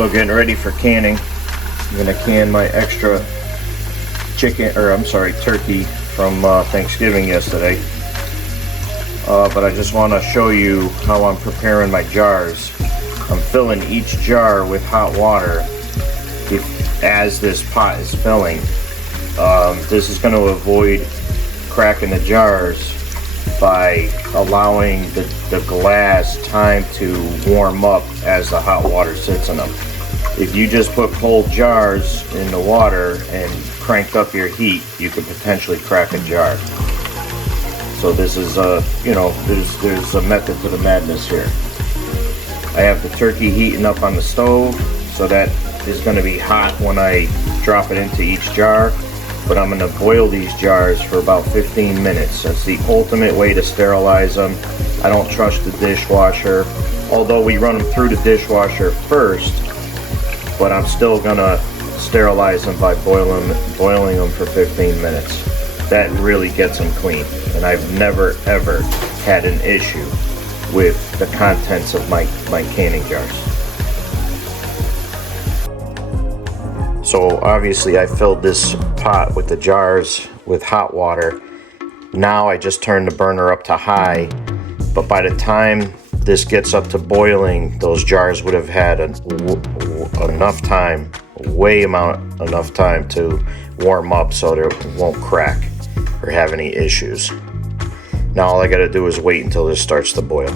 So getting ready for canning. I'm gonna can my extra turkey from Thanksgiving yesterday. But I just want to show you how I'm preparing my jars. I'm filling each jar with hot water as this pot is filling. This is going to avoid cracking the jars by allowing the glass time to warm up as the hot water sits in them. If you just put cold jars in the water and cranked up your heat, you could potentially crack a jar. So this is there's a method to the madness here. I have the turkey heating up on the stove, so that is going to be hot when I drop it into each jar. But I'm going to boil these jars for about 15 minutes. That's the ultimate way to sterilize them. I don't trust the dishwasher, although we run them through the dishwasher first, but I'm still going to sterilize them by boiling them for 15 minutes. That really gets them clean, and I've never ever had an issue with the contents of my canning jars. So obviously I filled this pot with the jars with hot water. Now I just turned the burner up to high, but by the time this gets up to boiling, those jars would have had enough time to warm up so they won't crack or have any issues. Now all I gotta do is wait until this starts to boil.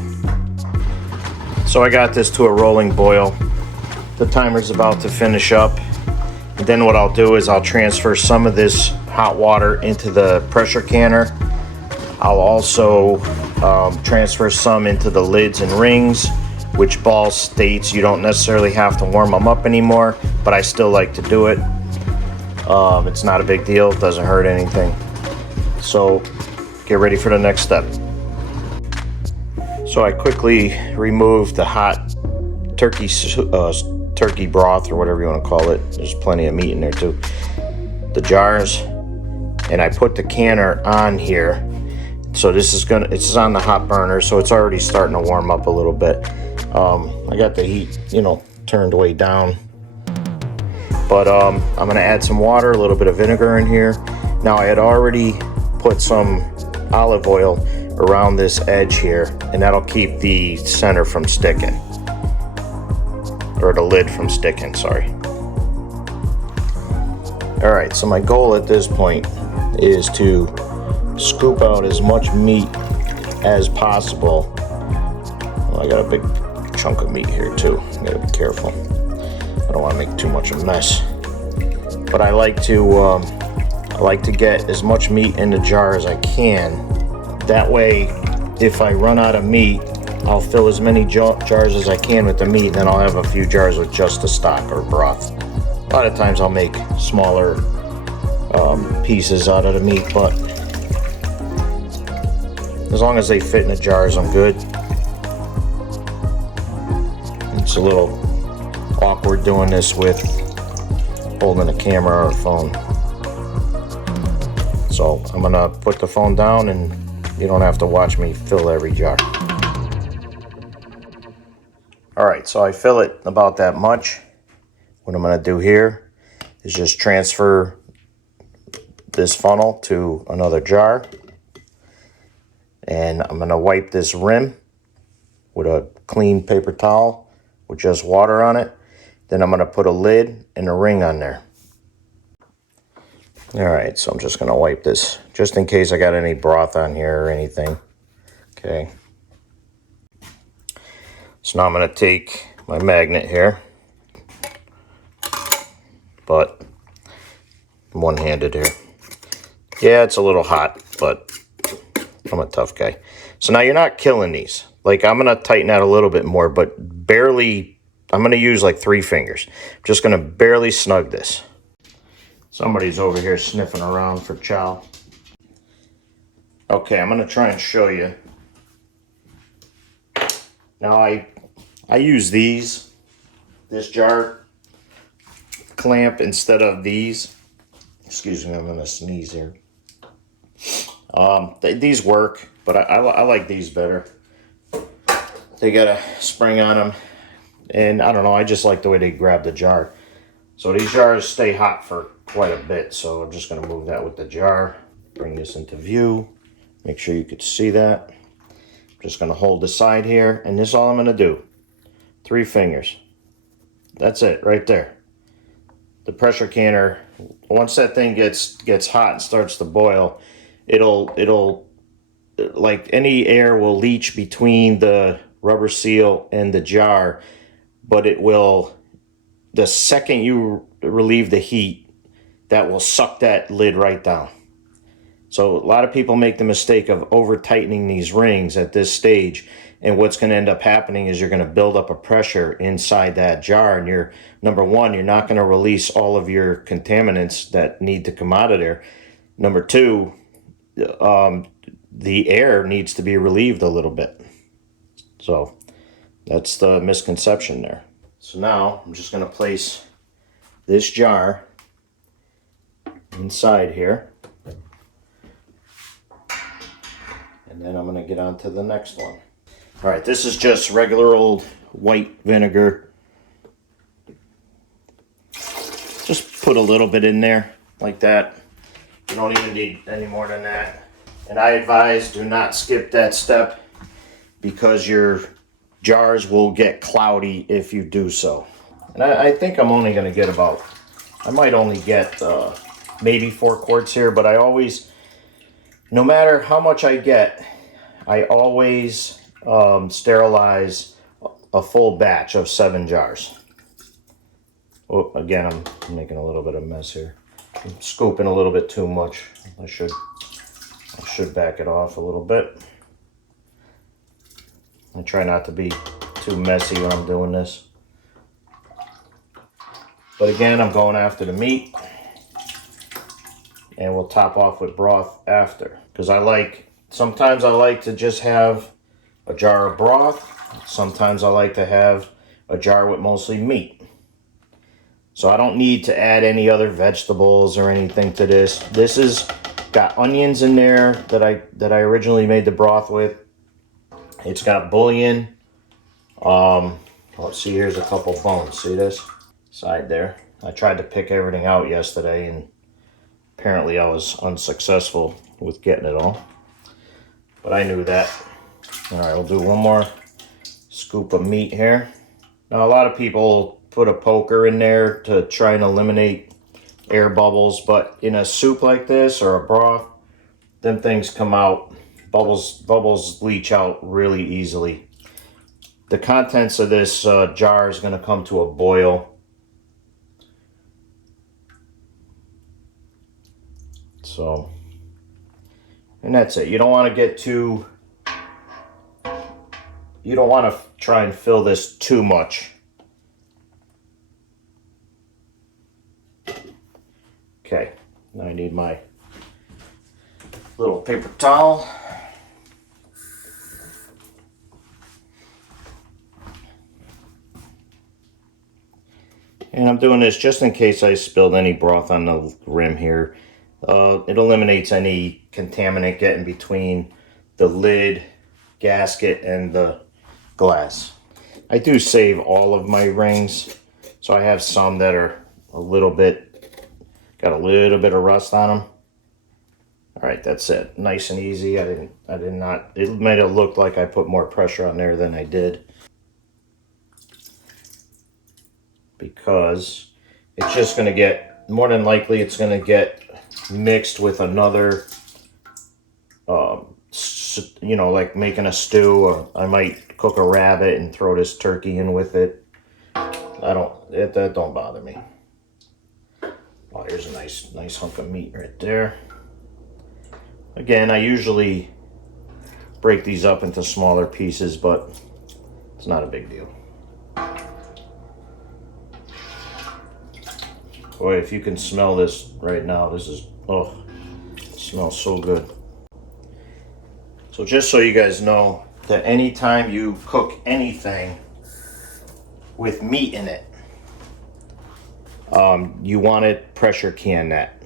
So I got this to a rolling boil. The timer's about to finish up. And then what I'll do is I'll transfer some of this hot water into the pressure canner. I'll also transfer some into the lids and rings, which Ball states you don't necessarily have to warm them up anymore, but I still like to do it. It's not a big deal, it doesn't hurt anything. So get ready for the next step. So I quickly removed the hot turkey broth, or whatever you want to call it. There's plenty of meat in there too. The jars, and I put the canner on here. So it's on the hot burner, so it's already starting to warm up a little bit. I got the heat, turned way down. But I'm gonna add some water, a little bit of vinegar in here. Now I had already put some olive oil around this edge here, and that'll keep the center from sticking, or the lid from sticking, sorry. All right, so my goal at this point is to scoop out as much meat as possible. Well, I got a big chunk of meat here too. I gotta be careful. I don't want to make too much of a mess. But I like to get as much meat in the jar as I can. That way, if I run out of meat, I'll fill as many jars as I can with the meat, and then I'll have a few jars with just the stock or broth. A lot of times I'll make smaller pieces out of the meat, but as long as they fit in the jars, I'm good. It's a little awkward doing this with holding a camera or a phone. So I'm gonna put the phone down, and you don't have to watch me fill every jar. All right, so I fill it about that much. What I'm gonna do here is just transfer this funnel to another jar, and I'm gonna wipe this rim with a clean paper towel with just water on it. Then I'm gonna put a lid and a ring on there. All right, so I'm just gonna wipe this just in case I got any broth on here or anything. Okay. So now I'm gonna take my magnet here, but one-handed here. Yeah, it's a little hot, but I'm a tough guy. So now you're not killing these. Like, I'm gonna tighten that a little bit more, but barely. I'm gonna use like 3 fingers. I'm just gonna barely snug this. Somebody's over here sniffing around for chow. Okay, I'm gonna try and show you. Now I use this jar clamp instead of these. Excuse me, I'm gonna sneeze here. These work, but I like these better. They got a spring on them, And I don't know, I just like the way they grab the jar. So these jars stay hot for quite a bit. So I'm just gonna move that with the jar. Bring this into view. Make sure you could see that. I'm just gonna hold the side here, and this is all I'm gonna do. 3 fingers. That's it, right there. The pressure canner, once that thing gets hot and starts to boil, it'll like any air will leach between the rubber seal and the jar, but it will, the second you relieve the heat, that will suck that lid right down. So a lot of people make the mistake of over tightening these rings at this stage, and what's going to end up happening is you're going to build up a pressure inside that jar, and you're, number one, you're not going to release all of your contaminants that need to come out of there. Number two, the air needs to be relieved a little bit. So that's the misconception there. So now I'm just going to place this jar inside here. And then I'm going to get on to the next one. All right, this is just regular old white vinegar. Just put a little bit in there like that. You don't even need any more than that. And I advise do not skip that step because your jars will get cloudy if you do so. And I think I'm only going to get about, I might only get maybe 4 quarts here, but I always, no matter how much I get, I always sterilize a full batch of 7 jars. Oh, again, I'm making a little bit of a mess here. I'm scooping a little bit too much. I should back it off a little bit. I try not to be too messy when I'm doing this. But again, I'm going after the meat. And we'll top off with broth after. Because sometimes I like to just have a jar of broth. Sometimes I like to have a jar with mostly meat. So I don't need to add any other vegetables or anything to this. This is got onions in there that I originally made the broth with. It's got bouillon. Let's see, here's a couple bones. See this? Side there. I tried to pick everything out yesterday and apparently I was unsuccessful with getting it all. But I knew that. Alright, we'll do one more scoop of meat here. Now a lot of people put a poker in there to try and eliminate air bubbles, but in a soup like this or a broth, them things come out, bubbles leach out really easily. The contents of this jar is going to come to a boil. So, and that's it. You don't want to get too, you don't want to try and fill this too much. Okay, now I need my little paper towel. And I'm doing this just in case I spilled any broth on the rim here. It eliminates any contaminant getting between the lid, gasket, and the glass. I do save all of my rings, so I have some that are a little bit, got a little bit of rust on them. All right, that's it. Nice and easy. I did not, it made it look like I put more pressure on there than I did. Because it's just going to get, more than likely, it's going to get mixed with another, you know, like making a stew, or I might cook a rabbit and throw this turkey in with it. That don't bother me. Oh, here's a nice hunk of meat right there. Again, I usually break these up into smaller pieces, but it's not a big deal. Boy, if you can smell this right now, this is, oh, it smells so good. So just so you guys know that anytime you cook anything with meat in it, you want it pressure can that.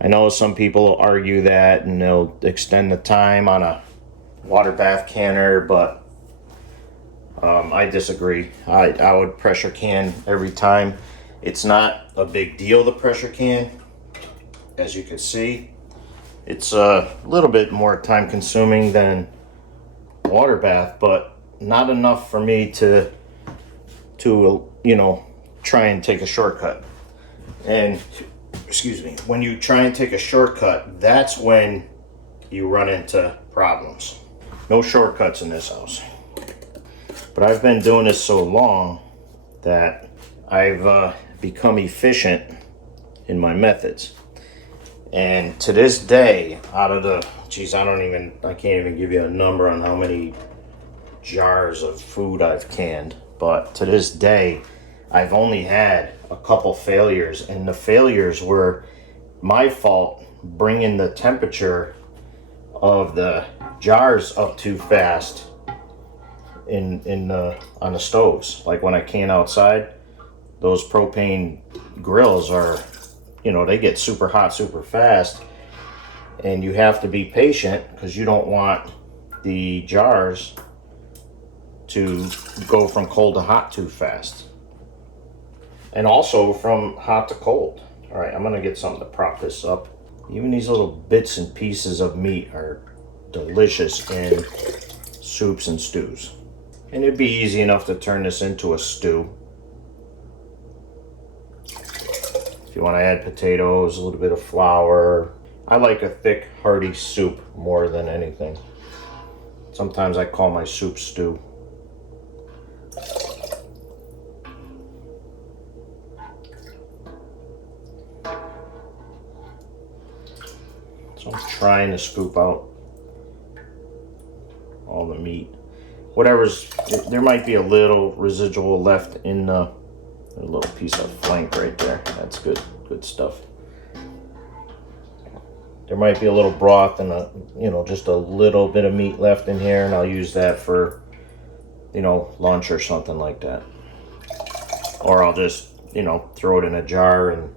I know some people argue that and they'll extend the time on a water bath canner, but I disagree. I would pressure can every time. It's not a big deal, the pressure can. As you can see, it's a little bit more time consuming than water bath, but not enough for me to you know, try and take a shortcut. And excuse me, when you try and take a shortcut, that's when you run into problems. No shortcuts in this house. But I've been doing this so long that I've become efficient in my methods. And to this day, out of the, geez, I can't even give you a number on how many jars of food I've canned. But to this day, I've only had a couple failures, and the failures were my fault bringing the temperature of the jars up too fast on the stoves. Like when I can outside, those propane grills are, you know, they get super hot super fast, and you have to be patient because you don't want the jars to go from cold to hot too fast, and also from hot to cold. All right, I'm gonna get something to prop this up. Even these little bits and pieces of meat are delicious in soups and stews, and it'd be easy enough to turn this into a stew. If you want to add potatoes, a little bit of flour. I like a thick, hearty soup more than anything. Sometimes I call my soup stew. So I'm trying to scoop out all the meat. There might be a little residual left in a little piece of flank right there. That's good stuff. There might be a little broth and just a little bit of meat left in here, and I'll use that for, lunch or something like that. Or I'll just, throw it in a jar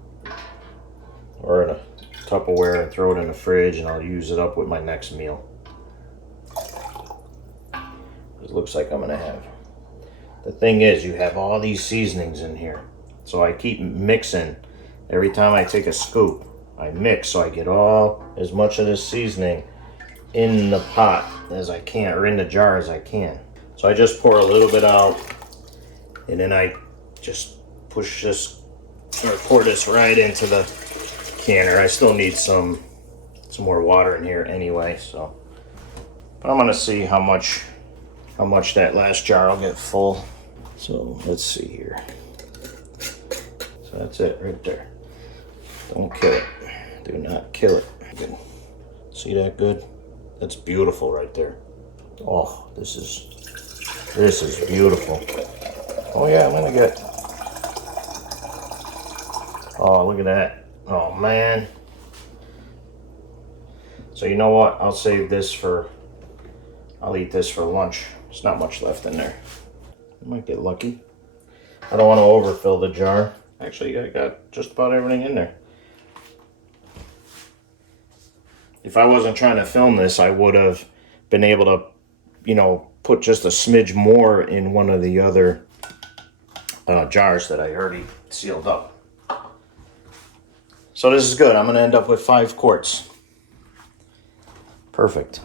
or in a Tupperware and throw it in the fridge, and I'll use it up with my next meal. It looks like I'm gonna have. The thing is, you have all these seasonings in here, so I keep mixing. Every time I take a scoop, I mix so I get as much of this seasoning in the pot as I can, or in the jar as I can. So I just pour a little bit out, and then I just pour this right into the canner. I still need some more water in here anyway, so. But I'm gonna see how much that last jar will get full. So let's see here. So that's it right there. Don't kill it. Do not kill it. Good. See that good? That's beautiful right there. Oh, this is beautiful. Oh yeah, I'm gonna get. Oh, look at that. Oh man. So you know what? I'll save this I'll eat this for lunch. There's not much left in there. I might get lucky. I don't want to overfill the jar. Actually, I got just about everything in there. If I wasn't trying to film this, I would have been able to, put just a smidge more in one of the other jars that I already sealed up. So this is good. I'm going to end up with 5 quarts. Perfect.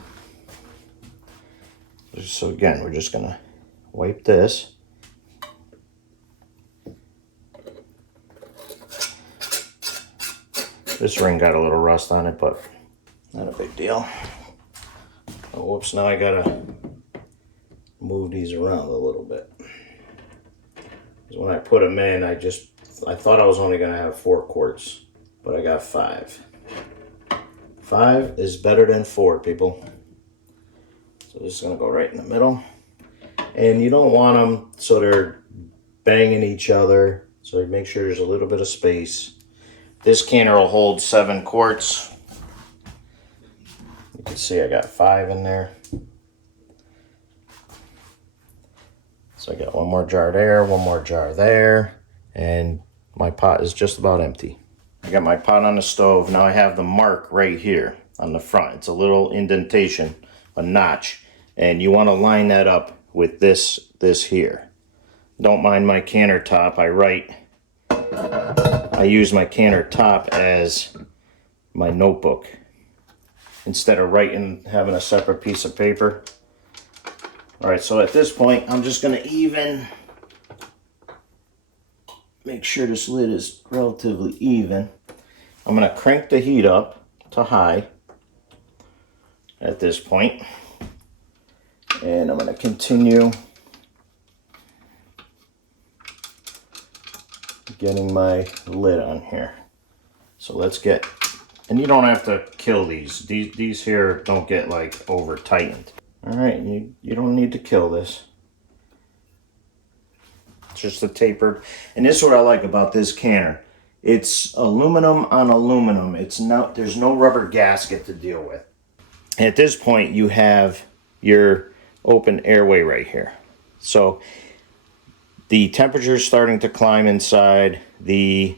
So again, we're just going to wipe this. This ring got a little rust on it, but not a big deal. Oh, whoops, now I gotta move these around a little bit. Because when I put them in, I thought I was only gonna have 4 quarts, but I got 5. 5 is better than 4, people. So this is gonna go right in the middle. And you don't want them so they're banging each other. So make sure there's a little bit of space. This canner will hold 7 quarts. You can see I got 5 in there. So I got 1 more jar there, 1 more jar there, and my pot is just about empty. I got my pot on the stove. Now I have the mark right here on the front. It's a little indentation, a notch, and you want to line that up with this here. Don't mind my canner top. I use my canner top as my notebook instead of having a separate piece of paper. All right, so at this point, I'm just going to make sure this lid is relatively even. I'm going to crank the heat up to high at this point, and I'm going to continue getting my lid on here. So let's get, and you don't have to kill these. These here don't get like over tightened. All right, you don't need to kill this. It's just a tapered, and this is what I like about this canner. It's aluminum on aluminum. There's no rubber gasket to deal with. At this point, you have your open airway right here. So the temperature is starting to climb inside. The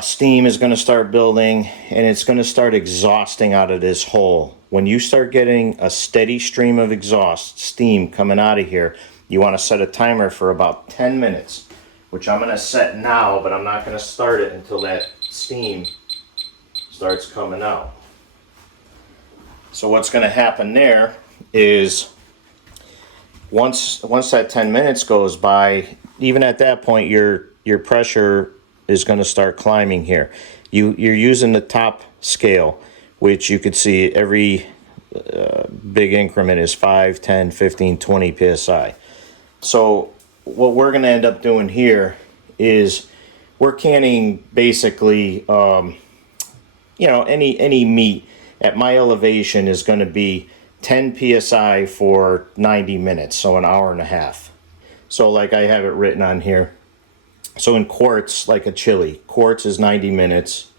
steam is going to start building, and it's going to start exhausting out of this hole. When you start getting a steady stream of steam coming out of here, you want to set a timer for about 10 minutes, which I'm going to set now, but I'm not going to start it until that steam starts coming out. So what's going to happen there is once that 10 minutes goes by, even at that point, your pressure is going to start climbing here. You're using the top scale, which you could see every big increment is 5, 10, 15, 20 psi. So what we're going to end up doing here is we're canning basically, any meat at my elevation is going to be 10 psi for 90 minutes, so an hour and a half. So like I have it written on here. So in quarts, like a chili, quarts is 90 minutes.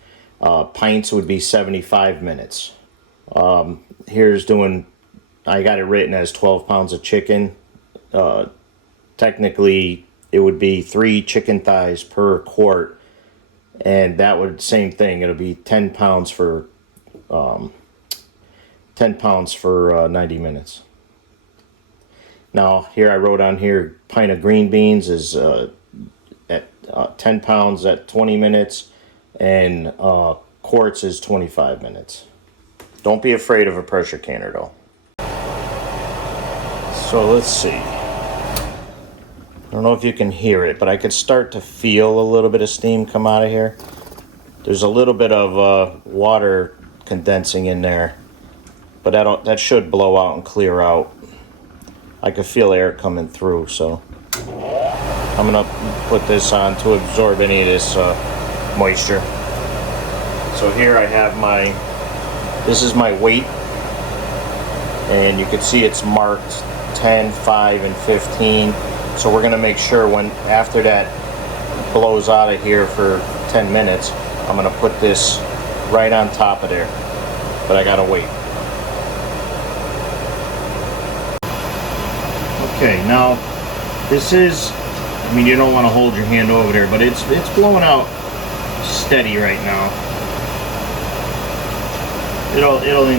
Pints would be 75 minutes. I got it written as 12 pounds of chicken. Technically, it would be 3 chicken thighs per quart, and that would, same thing, it'll be 10 pounds for 90 minutes. Now, here I wrote on here, pint of green beans is at 10 pounds at 20 minutes, and quarts is 25 minutes. Don't be afraid of a pressure canner, though. So let's see. I don't know if you can hear it, but I could start to feel a little bit of steam come out of here. There's a little bit of water condensing in there, but that should blow out and clear out. I could feel air coming through, so I'm gonna put this on to absorb any of this moisture. So here I have this is my weight, and you can see it's marked 10, 5, and 15. So we're going to make sure after that blows out of here for 10 minutes, I'm going to put this right on top of there. But I got to wait. Okay, now this is, you don't want to hold your hand over there, but it's blowing out steady right now. It'll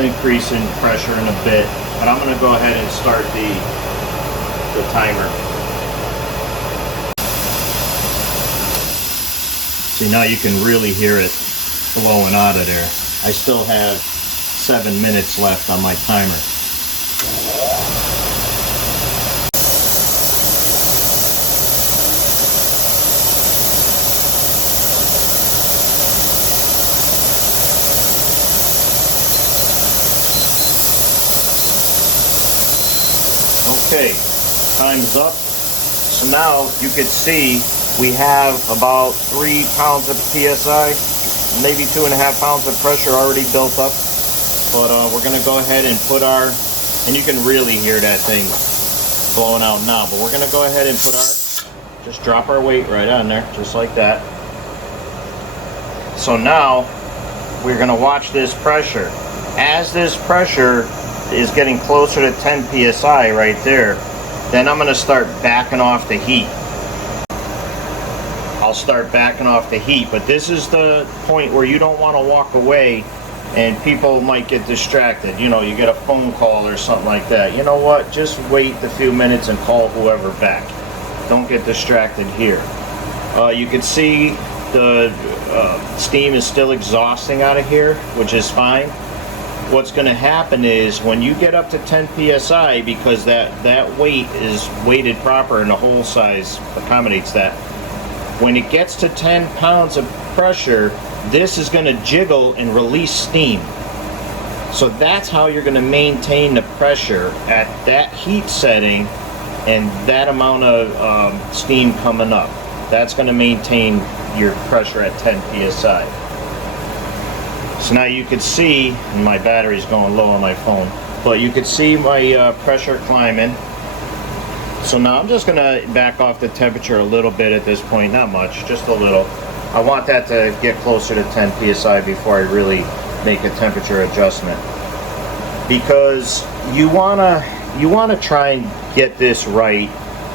increase in pressure in a bit. But I'm going to go ahead and start the timer. See, now you can really hear it blowing out of there. I still have 7 minutes left on my timer. Okay, time's up. So now you can see we have about 3 pounds of PSI, maybe 2.5 pounds of pressure already built up. But we're going to go ahead and put and you can really hear that thing blowing out now, but we're going to go ahead and just drop our weight right on there, just like that. So now we're going to watch this pressure. As this pressure is getting closer to 10 psi right there, then I'm going to start backing off the heat. I'll start backing off the heat, but this is the point where you don't want to walk away And people might get distracted. You know, you get a phone call or something like that. You know what? Just wait the few minutes and call whoever back. Don't get distracted here. You can see the steam is still exhausting out of here, which is fine. What's going to happen is when you get up to 10 psi, because that weight is weighted proper and the hole size accommodates that, when it gets to 10 pounds of pressure, this is going to jiggle and release steam. So that's how you're going to maintain the pressure at that heat setting and that amount of steam coming up. That's going to maintain your pressure at 10 psi. So now you can see, and my battery's going low on my phone, but you can see my pressure climbing. So now I'm just going to back off the temperature a little bit at this point, not much, just a little. I want that to get closer to 10 psi before I really make a temperature adjustment. Because you wanna try and get this right,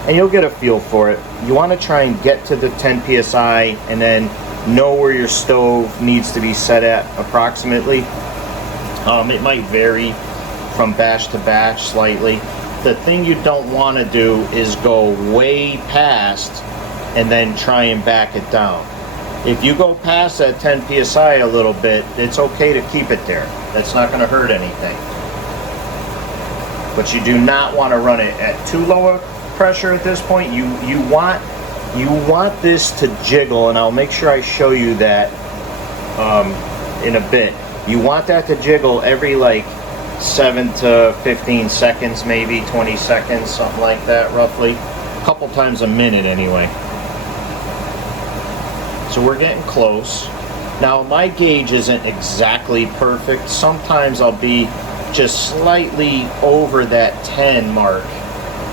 and you'll get a feel for it. You want to try and get to the 10 psi and then know where your stove needs to be set at approximately. It might vary from batch to batch slightly. The thing you don't want to do is go way past and then try and back it down. If you go past that 10 psi a little bit, it's okay to keep it there. That's not going to hurt anything. But you do not want to run it at too low a pressure at this point. You want this to jiggle, and I'll make sure I show you that in a bit. You want that to jiggle every like 7 to 15 seconds, maybe 20 seconds, something like that, roughly. A couple times a minute anyway. So we're getting close. Now my gauge isn't exactly perfect. Sometimes I'll be just slightly over that 10 mark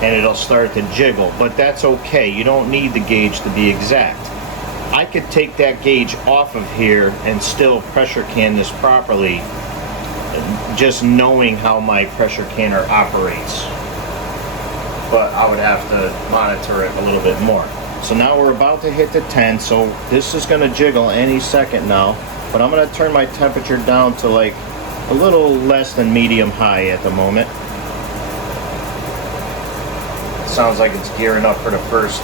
and it'll start to jiggle, but that's okay. You don't need the gauge to be exact. I could take that gauge off of here and still pressure can this properly, just knowing how my pressure canner operates. But I would have to monitor it a little bit more. So now we're about to hit the 10, so this is going to jiggle any second now, but I'm going to turn my temperature down to like a little less than medium high at the moment. Sounds like it's gearing up for the first,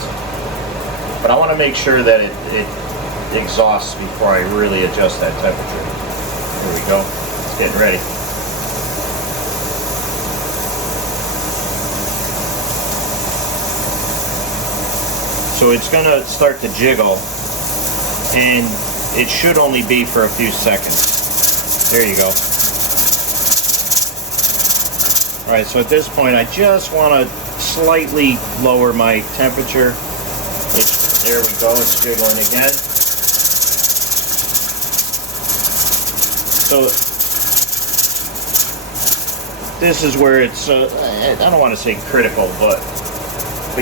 but I want to make sure that it exhausts before I really adjust that temperature. Here we go. It's getting ready. So it's going to start to jiggle, and it should only be for a few seconds. There you go. Alright, so at this point I just want to slightly lower my temperature. There we go, it's jiggling again. So this is where it's, I don't want to say critical, but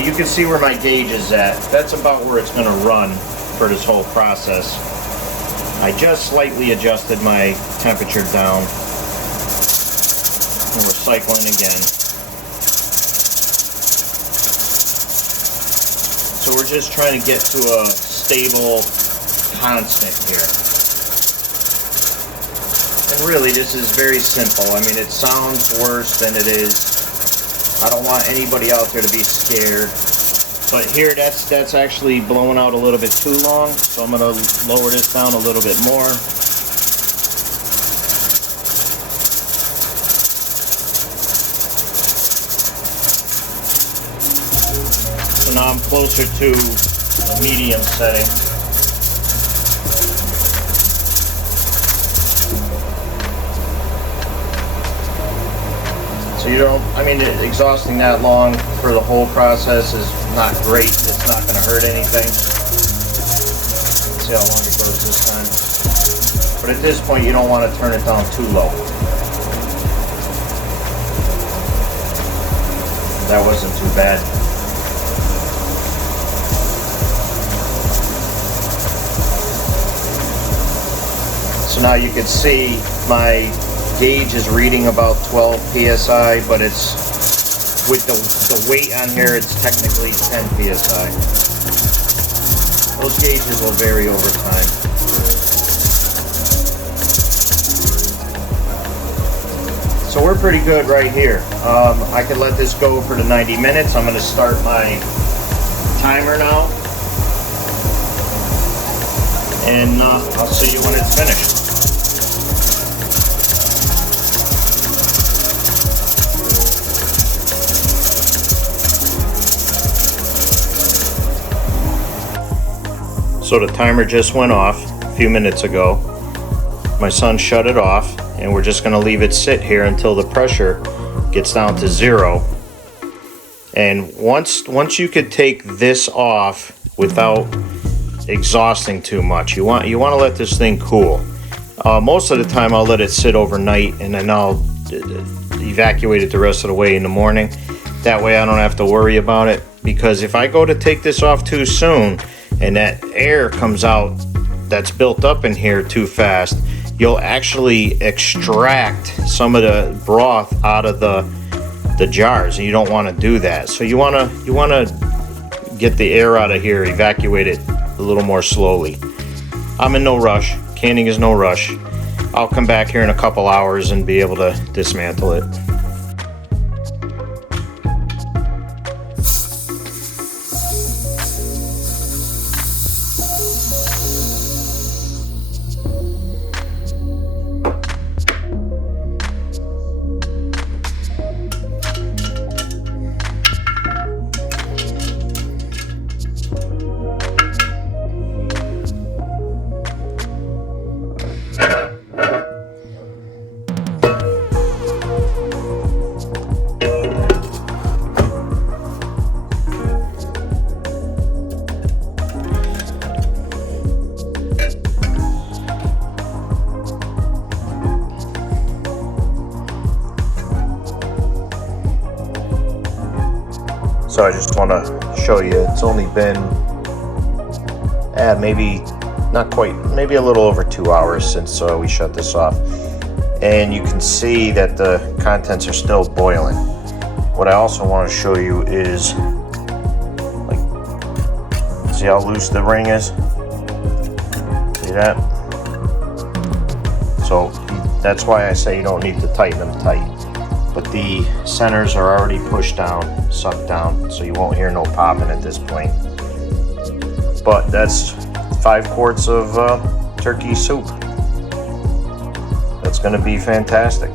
you can see where my gauge is at. That's about where it's going to run for this whole process. I just slightly adjusted my temperature down. And we're cycling again. So we're just trying to get to a stable constant here. And really, this is very simple. I mean, it sounds worse than it is. I don't want anybody out there to be scared. But here, that's actually blowing out a little bit too long. So I'm going to lower this down a little bit more. So now I'm closer to a medium setting. So you don't, I mean, exhausting that long for the whole process is not great. It's not going to hurt anything. Let's see how long it goes this time. But at this point, you don't want to turn it down too low. That wasn't too bad. So now you can see my gauge is reading about 12 psi, but it's with the weight on here, it's technically 10 psi. Those gauges will vary over time. pretty good right here. I can let this go for the 90 minutes. I'm going to start my timer now, and I'll see you when it's finished. So the timer just went off a few minutes ago. My son shut it off, and we're just going to leave it sit here until the pressure gets down to 0. And once you could take this off without exhausting too much, you want to let this thing cool. Most of the time I'll let it sit overnight, and then I'll evacuate it the rest of the way in the morning. That way I don't have to worry about it, because if I go to take this off too soon and that air comes out that's built up in here too fast, you'll actually extract some of the broth out of the jars, and you don't want to do that. So you want to get the air out of here, evacuate it a little more slowly. I'm in no rush. Canning is no rush. I'll come back here in a couple hours and be able to dismantle it. So I just want to show you, it's only been maybe not quite, maybe a little over 2 hours since we shut this off, and you can see that the contents are still boiling. What I also want to show you is, like, see how loose the ring is? See that? So that's why I say you don't need to tighten them tight. But the centers are already pushed down, sucked down, so you won't hear no popping at this point. But that's 5 quarts of turkey soup. That's gonna be fantastic.